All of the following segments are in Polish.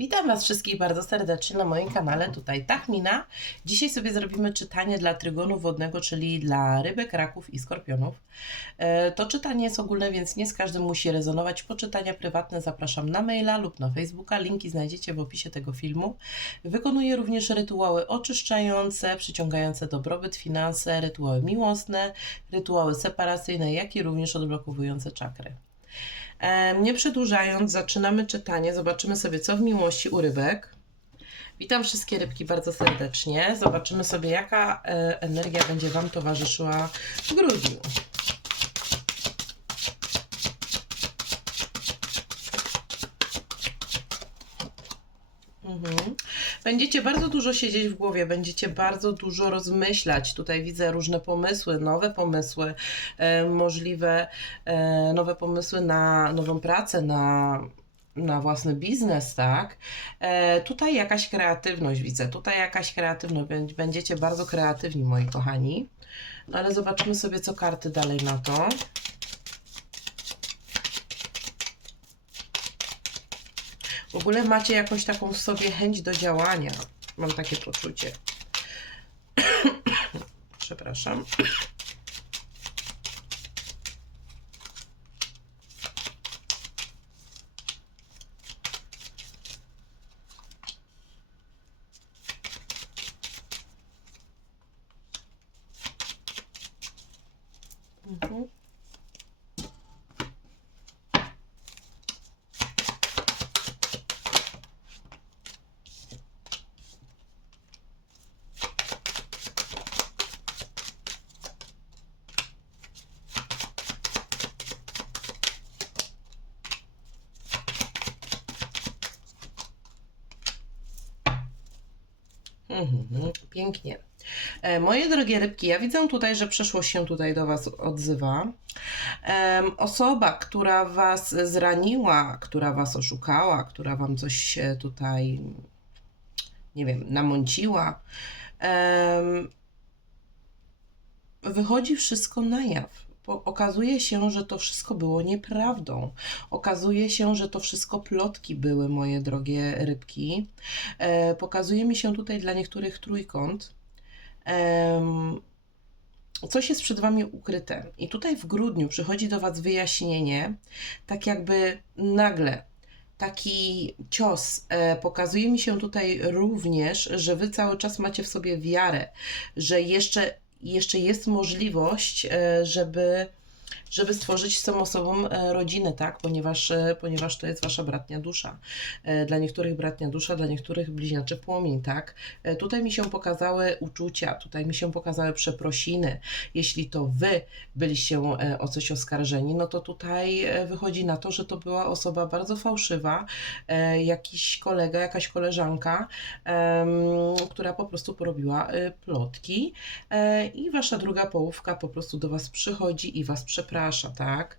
Witam Was wszystkich bardzo serdecznie na moim kanale, tutaj Tachmina. Dzisiaj sobie zrobimy czytanie dla trygonu wodnego, czyli dla rybek, raków i skorpionów. E, To czytanie jest ogólne, więc nie z każdym musi rezonować. Po czytania prywatne zapraszam na maila lub na Facebooka. Linki znajdziecie w opisie tego filmu. Wykonuję również rytuały oczyszczające, przyciągające dobrobyt, finanse, rytuały miłosne, rytuały separacyjne, jak i również odblokowujące czakry. Em, Nie przedłużając, zaczynamy czytanie. Zobaczymy sobie, co w miłości u rybek. Witam wszystkie rybki bardzo serdecznie. Zobaczymy sobie, jaka e, energia będzie Wam towarzyszyła w grudniu. Mhm. Będziecie bardzo dużo siedzieć w głowie, będziecie bardzo dużo rozmyślać. Tutaj widzę różne pomysły, nowe pomysły, e, możliwe e, nowe pomysły na nową pracę, na, na własny biznes, tak? E, tutaj jakaś kreatywność widzę, tutaj jakaś kreatywność. Będ- Będziecie bardzo kreatywni, moi kochani. No ale zobaczymy sobie, co karty dalej na to. W ogóle macie jakąś taką w sobie chęć do działania. Mam takie poczucie. Przepraszam. Mhm. Mhm, pięknie. E, Moje drogie rybki, ja widzę tutaj, że przeszłość się tutaj do Was odzywa. Osoba, która Was zraniła, która Was oszukała, która Wam coś tutaj, nie wiem, namąciła, wychodzi wszystko na jaw. Okazuje się, że to wszystko było nieprawdą. Okazuje się, że to wszystko plotki były, moje drogie rybki. E, pokazuje mi się tutaj dla niektórych trójkąt. Em, coś jest przed Wami ukryte. I tutaj w grudniu przychodzi do Was wyjaśnienie, tak jakby nagle. Taki cios e, pokazuje mi się tutaj również, że Wy cały czas macie w sobie wiarę, że jeszcze, jeszcze jest możliwość, e, żeby żeby stworzyć z tą osobą e, rodzinę, tak? Ponieważ, e, ponieważ to jest wasza bratnia dusza. E, Dla niektórych bratnia dusza, dla niektórych bliźniaczy płomień, tak? Tutaj mi się pokazały uczucia, tutaj mi się pokazały przeprosiny. Jeśli to wy byliście o coś oskarżeni, no to tutaj wychodzi na to, że to była osoba bardzo fałszywa, jakiś kolega, jakaś koleżanka, która po prostu porobiła plotki i wasza druga połówka po prostu do was przychodzi i was przeprasza, tak?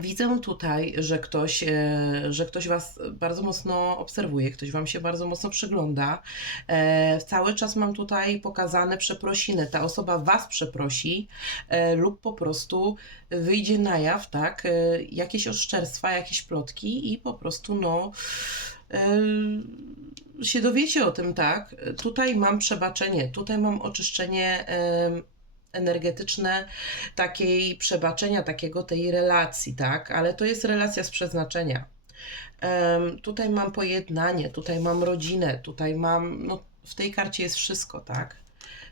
Widzę tutaj, że ktoś, e, że ktoś Was bardzo mocno obserwuje, ktoś Wam się bardzo mocno przygląda. E, Cały czas mam tutaj pokazane przeprosiny. Ta osoba Was przeprosi e, lub po prostu wyjdzie na jaw, tak? Jakieś oszczerstwa, jakieś plotki i po prostu no się dowiecie o tym, tak? Tutaj mam przebaczenie, tutaj mam oczyszczenie energetyczne takiej przebaczenia, takiego tej relacji, tak? Ale to jest relacja z przeznaczenia. Em, tutaj mam pojednanie, tutaj mam rodzinę, tutaj mam, no w tej karcie jest wszystko, tak?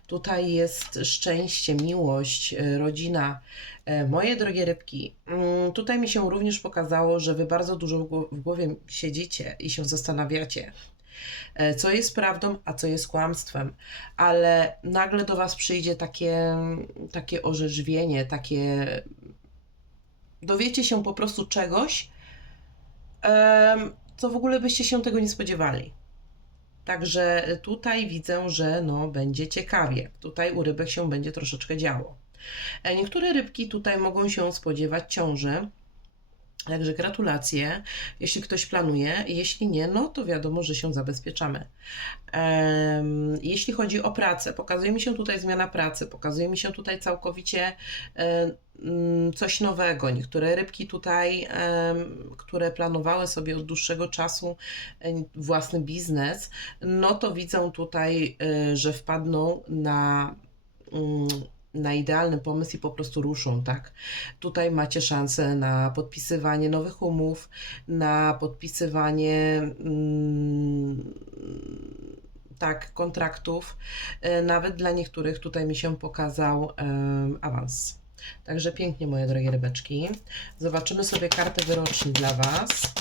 Tutaj jest szczęście, miłość, e, rodzina. E, Moje drogie rybki, mm, tutaj mi się również pokazało, że wy bardzo dużo w gło- w głowie siedzicie i się zastanawiacie, co jest prawdą, a co jest kłamstwem, ale nagle do was przyjdzie takie, takie orzeźwienie, takie. Dowiecie się po prostu czegoś, co w ogóle byście się tego nie spodziewali. Także tutaj widzę, że no, będzie ciekawie. Tutaj u rybek się będzie troszeczkę działo. E, Niektóre rybki tutaj mogą się spodziewać ciąży. Także gratulacje, jeśli ktoś planuje. Jeśli nie, no to wiadomo, że się zabezpieczamy. Jeśli chodzi o pracę, pokazuje mi się tutaj zmiana pracy, pokazuje mi się tutaj całkowicie e, mm, coś nowego. Niektóre rybki tutaj, które planowały sobie od dłuższego czasu e, własny biznes, no to widzą tutaj, e, że wpadną na mm, na idealny pomysł i po prostu ruszą, tak? Tutaj macie szansę na podpisywanie nowych umów, na podpisywanie mm, tak, kontraktów. E, Nawet dla niektórych tutaj mi się pokazał em, awans. Także pięknie, moje drogie rybeczki. Zobaczymy sobie kartę wyroczni dla Was.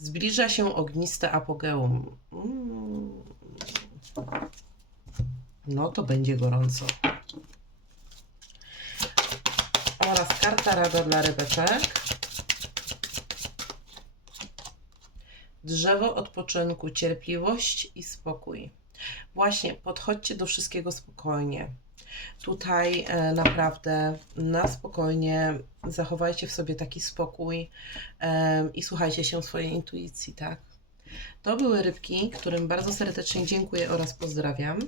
Zbliża się ogniste apogeum. Mm. No to będzie gorąco. Oraz karta rada dla rybeczek. Drzewo odpoczynku, cierpliwość i spokój. Właśnie, podchodźcie do wszystkiego spokojnie. Tutaj e, naprawdę na spokojnie zachowajcie w sobie taki spokój e, i słuchajcie się swojej intuicji, tak? To były rybki, którym bardzo serdecznie dziękuję oraz pozdrawiam.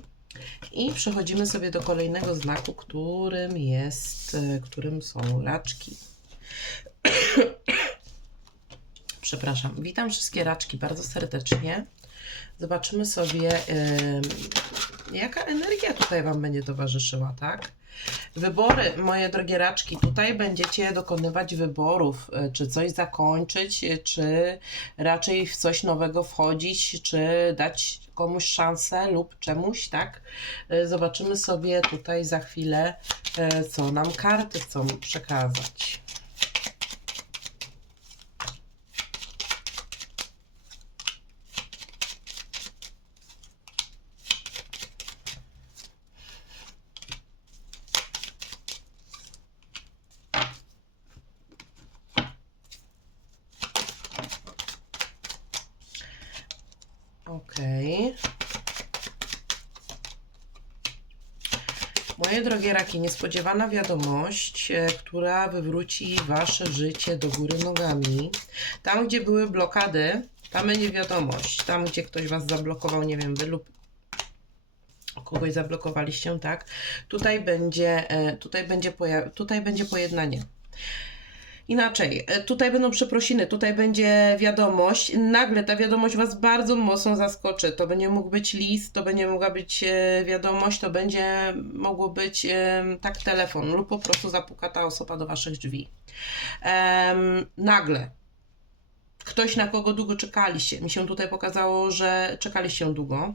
I przechodzimy sobie do kolejnego znaku, którym jest, e, którym są raczki. Przepraszam. Witam wszystkie raczki bardzo serdecznie. Zobaczymy sobie, jaka energia tutaj Wam będzie towarzyszyła, tak? Wybory, moje drogie raczki, tutaj będziecie dokonywać wyborów, e, czy coś zakończyć, e, czy raczej w coś nowego wchodzić, czy dać komuś szansę lub czemuś, tak? E, Zobaczymy sobie tutaj za chwilę, co nam karty chcą przekazać. Okej. Moje drogie raki, niespodziewana wiadomość, e, która wywróci wasze życie do góry nogami. Tam, gdzie były blokady, tam będzie wiadomość. Tam, gdzie ktoś was zablokował, nie wiem, wy lub kogoś zablokowaliście, tak? Tutaj będzie, e, tutaj będzie, tutaj będzie pojednanie. Inaczej, e, tutaj będą przeprosiny, tutaj będzie wiadomość. Nagle ta wiadomość Was bardzo mocno zaskoczy. To będzie mógł być list, to będzie mogła być e, wiadomość, to będzie mogło być tak telefon lub po prostu zapuka ta osoba do Waszych drzwi. Em, nagle. Ktoś, na kogo długo czekaliście. Mi się tutaj pokazało, że czekaliście długo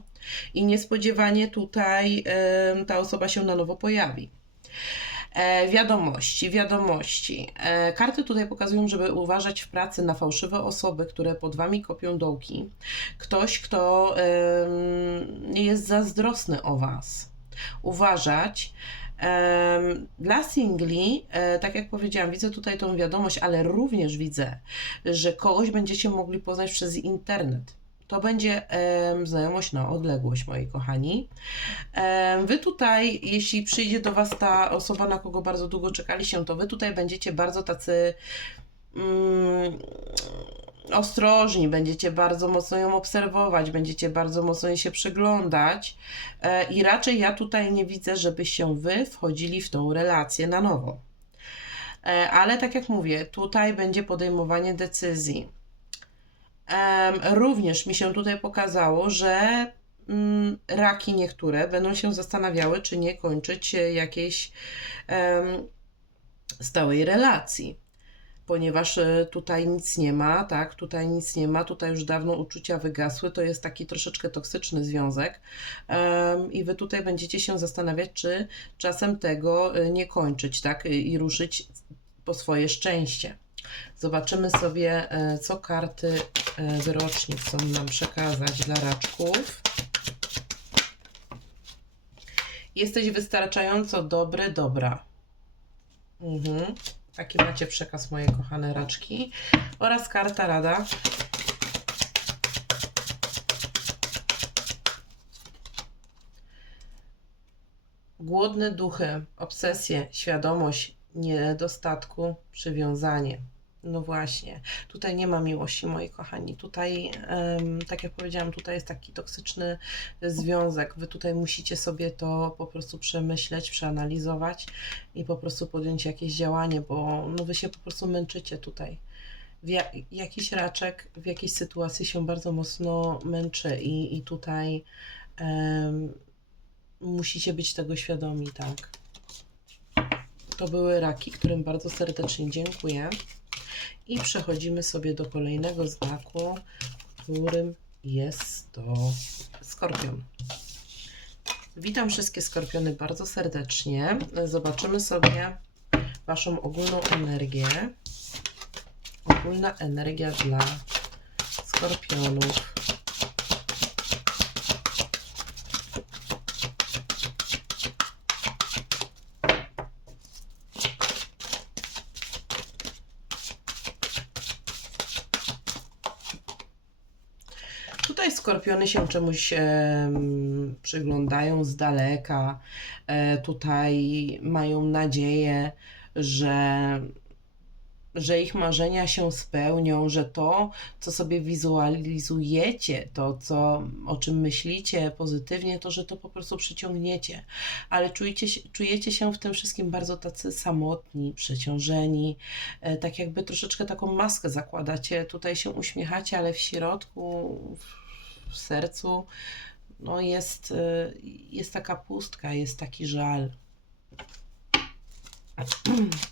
i niespodziewanie tutaj ta osoba się na nowo pojawi. E, wiadomości, wiadomości. E, karty tutaj pokazują, żeby uważać w pracy na fałszywe osoby, które pod wami kopią dołki. Ktoś, kto jest zazdrosny o was. Uważać. Dla singli, e, tak jak powiedziałam, widzę tutaj tą wiadomość, ale również widzę, że kogoś będziecie mogli poznać przez internet. To będzie znajomość na odległość, moi kochani. Wy tutaj, jeśli przyjdzie do Was ta osoba, na kogo bardzo długo czekaliście, to Wy tutaj będziecie bardzo tacy mm, ostrożni, będziecie bardzo mocno ją obserwować, będziecie bardzo mocno jej się przyglądać e, i raczej ja tutaj nie widzę, żebyście Wy wchodzili w tą relację na nowo. E, Ale tak jak mówię, tutaj będzie podejmowanie decyzji. Również mi się tutaj pokazało, że mm, raki niektóre będą się zastanawiały, czy nie kończyć jakiejś stałej relacji. Ponieważ e, tutaj nic nie ma, tak, tutaj nic nie ma, tutaj już dawno uczucia wygasły, to jest taki troszeczkę toksyczny związek em, i wy tutaj będziecie się zastanawiać, czy czasem tego e, nie kończyć, tak, i ruszyć po swoje szczęście. Zobaczymy sobie, e, co karty e, wyroczni chcą nam przekazać dla raczków. Jesteś wystarczająco dobry, dobra. Mhm. Taki macie przekaz, moje kochane raczki. Oraz karta rada. Głodne duchy, obsesje, świadomość niedostatku, przywiązanie. No właśnie, tutaj nie ma miłości, moi kochani. Tutaj, tak jak powiedziałam, tutaj jest taki toksyczny związek. Wy tutaj musicie sobie to po prostu przemyśleć, przeanalizować i po prostu podjąć jakieś działanie, bo no wy się po prostu męczycie tutaj. Jakiś raczek w jakiejś sytuacji się bardzo mocno męczy i, i tutaj em, musicie być tego świadomi, tak. To były raki, którym bardzo serdecznie dziękuję. I przechodzimy sobie do kolejnego znaku, którym jest to skorpion. Witam wszystkie skorpiony bardzo serdecznie. Zobaczymy sobie Waszą ogólną energię. Ogólna energia dla skorpionów. Skorpiony się czemuś em, przyglądają z daleka. E, tutaj mają nadzieję, że, że ich marzenia się spełnią, że to, co sobie wizualizujecie, to, co, o czym myślicie pozytywnie, to, że to po prostu przyciągniecie. Ale czujecie, czujecie się w tym wszystkim bardzo tacy samotni, przeciążeni, e, tak jakby troszeczkę taką maskę zakładacie. Tutaj się uśmiechacie, ale w środku, w, sercu, no jest, e, jest taka pustka, jest taki żal.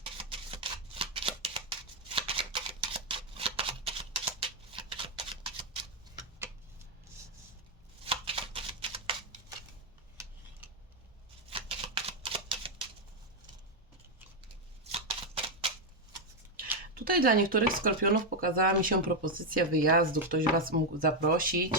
Tutaj dla niektórych skorpionów pokazała mi się propozycja wyjazdu. Ktoś Was mógł zaprosić,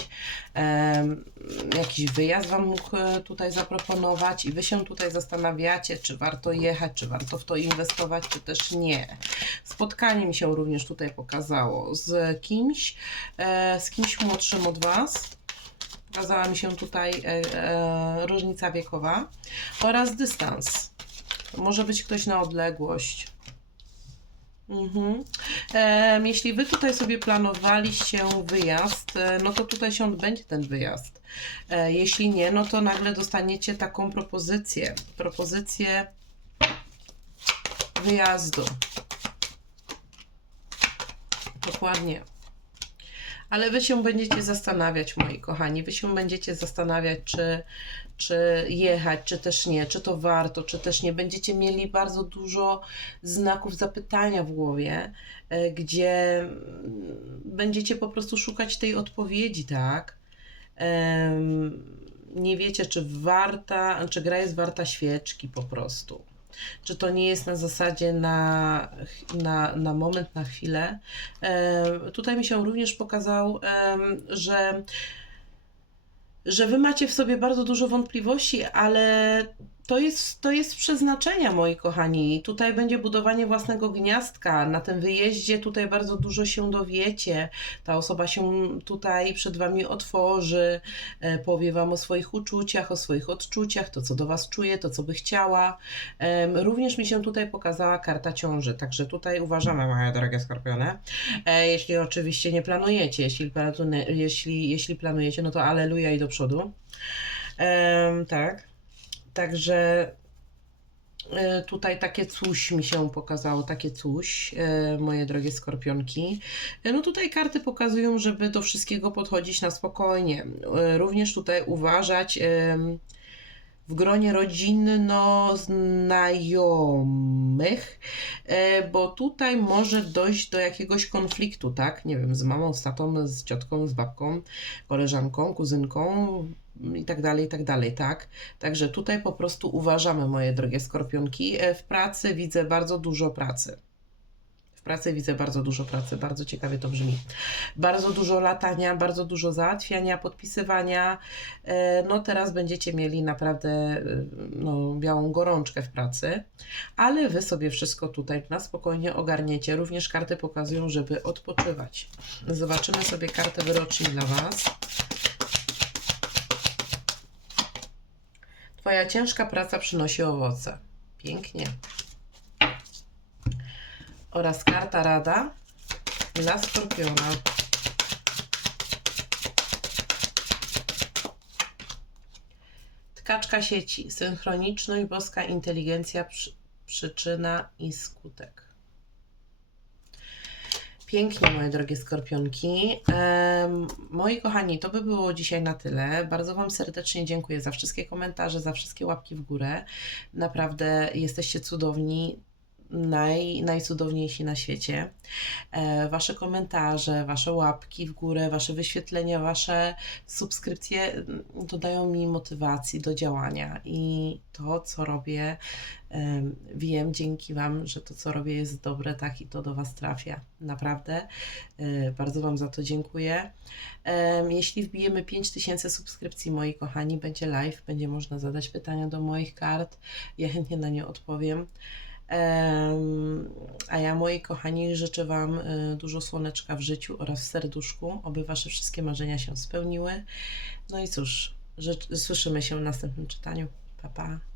jakiś wyjazd Wam mógł e, tutaj zaproponować i Wy się tutaj zastanawiacie, czy warto jechać, czy warto w to inwestować, czy też nie. Spotkanie mi się również tutaj pokazało z kimś, e, z kimś młodszym od Was. Pokazała mi się tutaj e, e, różnica wiekowa oraz dystans. Może być ktoś na odległość. Mhm. Em, jeśli Wy tutaj sobie planowaliście wyjazd, e, no to tutaj się odbędzie ten wyjazd. E, jeśli nie, no to nagle dostaniecie taką propozycję. Propozycję wyjazdu. Dokładnie. Ale Wy się będziecie zastanawiać, moi kochani. Wy się będziecie zastanawiać, czy, czy jechać, czy też nie, czy to warto, czy też nie. Będziecie mieli bardzo dużo znaków zapytania w głowie, e, gdzie mm, będziecie po prostu szukać tej odpowiedzi, tak? Nie wiecie, czy warta, czy gra jest warta świeczki po prostu. Czy to nie jest na zasadzie na, na, na moment, na chwilę. Em, Tutaj mi się również pokazał, em, że że wy macie w sobie bardzo dużo wątpliwości, ale to jest, to jest przeznaczenia, moi kochani. Tutaj będzie budowanie własnego gniazdka. Na tym wyjeździe tutaj bardzo dużo się dowiecie. Ta osoba się tutaj przed wami otworzy, e, powie wam o swoich uczuciach, o swoich odczuciach, to co do was czuje, to co by chciała. Również mi się tutaj pokazała karta ciąży, także tutaj uważamy, moje drogie skorpiony. E, Jeśli oczywiście nie planujecie, jeśli, jeśli, jeśli planujecie, no to aleluja i do przodu. Tak. Także e, tutaj takie coś mi się pokazało, takie coś, e, moje drogie skorpionki. E, No tutaj karty pokazują, żeby do wszystkiego podchodzić na spokojnie. Również tutaj uważać w gronie rodzinno-znajomych, e, bo tutaj może dojść do jakiegoś konfliktu, tak? Nie wiem, z mamą, z tatą, z ciotką, z babką, koleżanką, kuzynką i tak dalej, i tak dalej, tak? Także tutaj po prostu uważamy, moje drogie skorpionki. E, W pracy widzę bardzo dużo pracy. W pracy widzę bardzo dużo pracy, bardzo ciekawie to brzmi. Bardzo dużo latania, bardzo dużo załatwiania, podpisywania. E, No teraz będziecie mieli naprawdę e, no, białą gorączkę w pracy, ale wy sobie wszystko tutaj na spokojnie ogarniecie. Również karty pokazują, żeby odpoczywać. Zobaczymy sobie kartę wyrocznię dla Was. Twoja ciężka praca przynosi owoce. Pięknie. Oraz karta rada dla skorpiona. Tkaczka sieci, synchroniczność, boska inteligencja, przy, przyczyna i skutek. Pięknie, moje drogie skorpionki. Moi kochani, to by było dzisiaj na tyle. Bardzo Wam serdecznie dziękuję za wszystkie komentarze, za wszystkie łapki w górę. Naprawdę jesteście cudowni. Naj, najcudowniejsi na świecie. E, wasze komentarze, wasze łapki w górę, wasze wyświetlenia, wasze subskrypcje mm, dodają mi motywacji do działania i to, co robię, em, wiem dzięki Wam, że to, co robię, jest dobre, tak i to do Was trafia. Naprawdę. E, Bardzo Wam za to dziękuję. Jeśli wbijemy 5000 subskrypcji, moi kochani, będzie live, będzie można zadać pytania do moich kart. Ja chętnie na nie odpowiem. A ja, moi kochani, życzę Wam y, dużo słoneczka w życiu oraz w serduszku, oby Wasze wszystkie marzenia się spełniły. No i cóż, słyszymy się w następnym czytaniu. Pa, pa.